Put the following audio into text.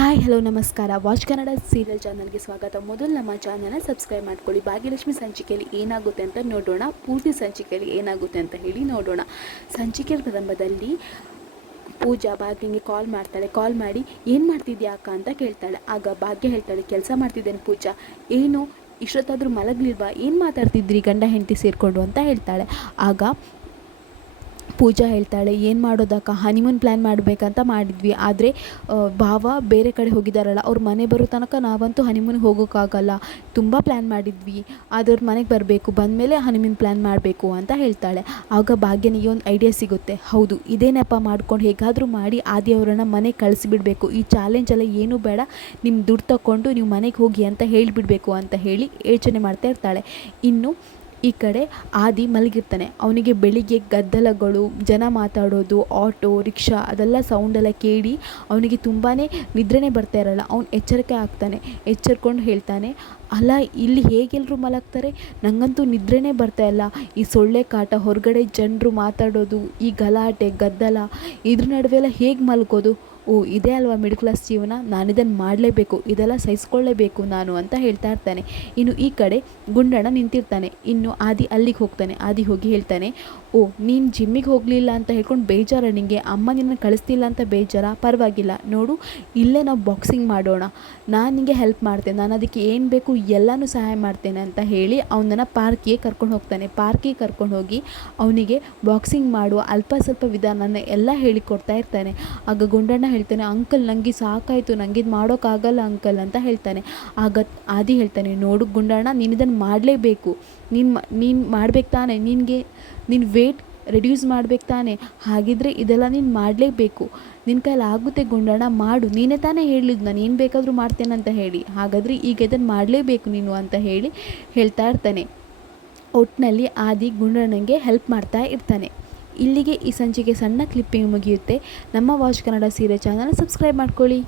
Hi, hello, ನಮಸ್ಕಾರ. Watch Kannada serial ಚಾನಲ್ಗೆ ಸ್ವಾಗತ. ಮೊದಲು ನಮ್ಮ ಚಾನಲ್ನ ಸಬ್ಸ್ಕ್ರೈಬ್ ಮಾಡ್ಕೊಳ್ಳಿ. ಭಾಗ್ಯಲಕ್ಷ್ಮಿ ಸಂಚಿಕೆಯಲ್ಲಿ ಏನಾಗುತ್ತೆ ಅಂತ ನೋಡೋಣ. ಪೂರ್ತಿ ಸಂಚಿಕೆಯಲ್ಲಿ ಏನಾಗುತ್ತೆ ಅಂತ ಹೇಳಿ ನೋಡೋಣ. ಸಂಚಿಕೆ ಪ್ರಾರಂಭದಲ್ಲಿ ಪೂಜಾ ಭಾಗ್ಯಂಗೆ ಕಾಲ್ ಮಾಡ್ತಾಳೆ. ಕಾಲ್ ಮಾಡಿ, ಏನು ಮಾಡ್ತಿದ್ಯಾ ಅಕ್ಕ? ಅಂತ ಕೇಳ್ತಾಳೆ. ಆಗ ಭಾಗ್ಯ ಹೇಳ್ತಾಳೆ, ಕೆಲಸ ಮಾಡ್ತಿದ್ದೇನೆ ಪೂಜಾ. ಏನು? ಇಷ್ಟೊತ್ತಾದರೂ ಮಲಗಲಿಲ್ವಾ? ಏನು ಮಾತಾಡ್ತಿದ್ರಿ ಗಂಡ ಹೆಂಡತಿ ಸೇರಿಕೊಂಡು? ಅಂತ ಹೇಳ್ತಾಳೆ. ಆಗ ಪೂಜಾ ಹೇಳ್ತಾಳೆ, ಏನು ಮಾಡೋದಕ್ಕ ಹನಿಮೂನ್ ಪ್ಲ್ಯಾನ್ ಮಾಡಬೇಕಂತ ಮಾಡಿದ್ವಿ. ಆದರೆ ಭಾವ ಬೇರೆ ಕಡೆ ಹೋಗಿದ್ದಾರಲ್ಲ ಅವ್ರ ಮನೆ ಬರೋ ತನಕ ನಾವಂತೂ ಹನಿಮೂನ್ಗೆ ಹೋಗೋಕ್ಕಾಗಲ್ಲ ತುಂಬ ಪ್ಲ್ಯಾನ್ ಮಾಡಿದ್ವಿ. ಆದರೆ ಮನೆಗೆ ಬರಬೇಕು. ಬಂದಮೇಲೆ ಹನಿಮೂನ್ ಪ್ಲ್ಯಾನ್ ಮಾಡಬೇಕು ಅಂತ ಹೇಳ್ತಾಳೆ. ಆಗ ಭಾಗ್ಯನಿಗೆ ಒಂದು ಐಡಿಯಾ ಸಿಗುತ್ತೆ. ಹೌದು, ಇದೇನಪ್ಪ ನೆಪ ಮಾಡ್ಕೊಂಡು ಹೇಗಾದರೂ ಮಾಡಿ ಆದಿಯವರನ್ನ ಮನೆಗೆ ಕಳಿಸಿಬಿಡಬೇಕು. ಈ ಚಾಲೆಂಜ್ ಎಲ್ಲ ಏನೂ ಬೇಡ. ನಿಮ್ಮ ದುಡ್ಡು ತಗೊಂಡು ನೀವು ಮನೆಗೆ ಹೋಗಿ ಅಂತ ಹೇಳಿಬಿಡಬೇಕು ಅಂತ ಹೇಳಿ ಯೋಚನೆ ಮಾಡ್ತಾ ಇರ್ತಾಳೆ. ಇನ್ನು ಈ ಕಡೆ ಆದಿ ಮಲಗಿರ್ತಾನೆ. ಅವನಿಗೆ ಬೆಳಿಗ್ಗೆ ಗದ್ದಲಗಳು, ಜನ ಮಾತಾಡೋದು, ಆಟೋ, ರಿಕ್ಷಾ ಅದೆಲ್ಲ ಸೌಂಡೆಲ್ಲ ಕೇಳಿ ಅವನಿಗೆ ತುಂಬಾ ನಿದ್ರೆನೇ ಬರ್ತಾ ಇರಲ್ಲ. ಅವ್ನು ಎಚ್ಚರಿಕೆ ಆಗ್ತಾನೆ, ಎಚ್ಚರ್ಕೊಂಡು ಹೇಳ್ತಾನೆ, ಅಲ್ಲ, ಇಲ್ಲಿ ಹೇಗೆಲ್ಲರೂ ಮಲಗ್ತಾರೆ? ನನಗಂತೂ ನಿದ್ರೆನೇ ಬರ್ತಾ ಇಲ್ಲ. ಈ ಸೊಳ್ಳೆ ಕಾಟ, ಹೊರಗಡೆ ಜನರು ಮಾತಾಡೋದು, ಈ ಗಲಾಟೆ, ಗದ್ದಲ, ಇದ್ರ ನಡುವೆಲ್ಲ ಹೇಗೆ ಮಲ್ಗೋದು? ಓ, ಇದೇ ಅಲ್ವಾ ಮಿಡ್ಲ್ ಕ್ಲಾಸ್ ಜೀವನ? ನಾನು ಇದನ್ನು ಮಾಡಲೇಬೇಕು, ಇದೆಲ್ಲ ಸಹಿಸ್ಕೊಳ್ಳೇಬೇಕು ನಾನು ಅಂತ ಹೇಳ್ತಾ ಇರ್ತಾನೆ. ಇನ್ನು ಈ ಕಡೆ ಗುಂಡಣ್ಣ ನಿಂತಿರ್ತಾನೆ. ಇನ್ನು ಆದಿ ಅಲ್ಲಿಗೆ ಹೋಗ್ತಾನೆ. ಆದಿ ಹೋಗಿ ಹೇಳ್ತಾನೆ, ಓ, ನೀನು ಜಿಮ್ಮಿಗೆ ಹೋಗಲಿಲ್ಲ ಅಂತ ಹೇಳ್ಕೊಂಡು ಬೇಜಾರ ನಿನಗೆ ಅಮ್ಮ ನಿನ್ನ ಕಳಿಸ್ತಿಲ್ಲ ಅಂತ ಬೇಜಾರ? ಪರವಾಗಿಲ್ಲ. ನೋಡು, ಇಲ್ಲೇ ನಾವು ಬಾಕ್ಸಿಂಗ್ ಮಾಡೋಣ. ನಾನು ನಿಮಗೆ ಹೆಲ್ಪ್ ಮಾಡ್ತೇನೆ ನಾನು ಅದಕ್ಕೆ ಏನು ಬೇಕು ಎಲ್ಲನೂ ಸಹಾಯ ಮಾಡ್ತೇನೆ ಅಂತ ಹೇಳಿ ಅವನನ್ನು ಪಾರ್ಕಿಗೆ ಕರ್ಕೊಂಡು ಹೋಗ್ತಾನೆ. ಪಾರ್ಕಿಗೆ ಕರ್ಕೊಂಡು ಹೋಗಿ ಅವನಿಗೆ ಬಾಕ್ಸಿಂಗ್ ಮಾಡುವ ಅಲ್ಪ ಸ್ವಲ್ಪ ವಿಧಾನನ ಎಲ್ಲ ಹೇಳಿಕೊಡ್ತಾ ಇರ್ತಾನೆ. ಆಗ ಗುಂಡಣ್ಣ ಹೇಳ್ತಾನೆ, ಅಂಕಲ್ ನನಗೆ ಸಾಕಾಯಿತು ನನಗೆ ಇದು ಮಾಡೋಕ್ಕಾಗಲ್ಲ ಅಂಕಲ್ ಅಂತ ಹೇಳ್ತಾನೆ. ಆಗ ಆದಿ ಹೇಳ್ತಾನೆ, ನೋಡು ಗುಂಡಣ್ಣ ನೀನು ಇದನ್ನು ಮಾಡಲೇಬೇಕು. ನೀನು ನೀನು ಮಾಡ್ಬೇಕು ತಾನೆ. ನಿನಗೆ ನಿನ್ನ ವೇಟ್ ರೆಡ್ಯೂಸ್ ಮಾಡ್ಬೇಕು ತಾನೆ. ಹಾಗಿದ್ರೆ ಇದೆಲ್ಲ ನೀನು ಮಾಡಲೇಬೇಕು. ನಿನ್ನ ಕೈಲಿ ಆಗುತ್ತೆ ಗುಂಡಣ್ಣ ಮಾಡು. ನೀನೇ ತಾನೇ ಹೇಳಿದ್ದು ನಾನು ಏನು ಬೇಕಾದರೂ ಮಾಡ್ತೇನೆ ಅಂತ ಹೇಳಿ. ಹಾಗಾದರೆ ಈಗ ಇದನ್ನು ಮಾಡಲೇಬೇಕು ನೀನು ಅಂತ ಹೇಳಿ ಹೇಳ್ತಾ ಇರ್ತಾನೆ. ಒಟ್ಟಿನಲ್ಲಿ ಆದಿ ಗುಂಡಣ್ಣಂಗೆ ಹೆಲ್ಪ್ ಮಾಡ್ತಾ ಇರ್ತಾನೆ. ಇಲ್ಲಿಗೆ ಈ ಸಂಚಿಕೆ ಸಣ್ಣ ಕ್ಲಿಪ್ಪಿಂಗ್ ಮುಗಿಯುತ್ತೆ. ನಮ್ಮ ವಾಚ್ ಕನ್ನಡ ಸೀರೆ ಚಾನಲ್ ಸಬ್ಸ್ಕ್ರೈಬ್ ಮಾಡ್ಕೊಳ್ಳಿ.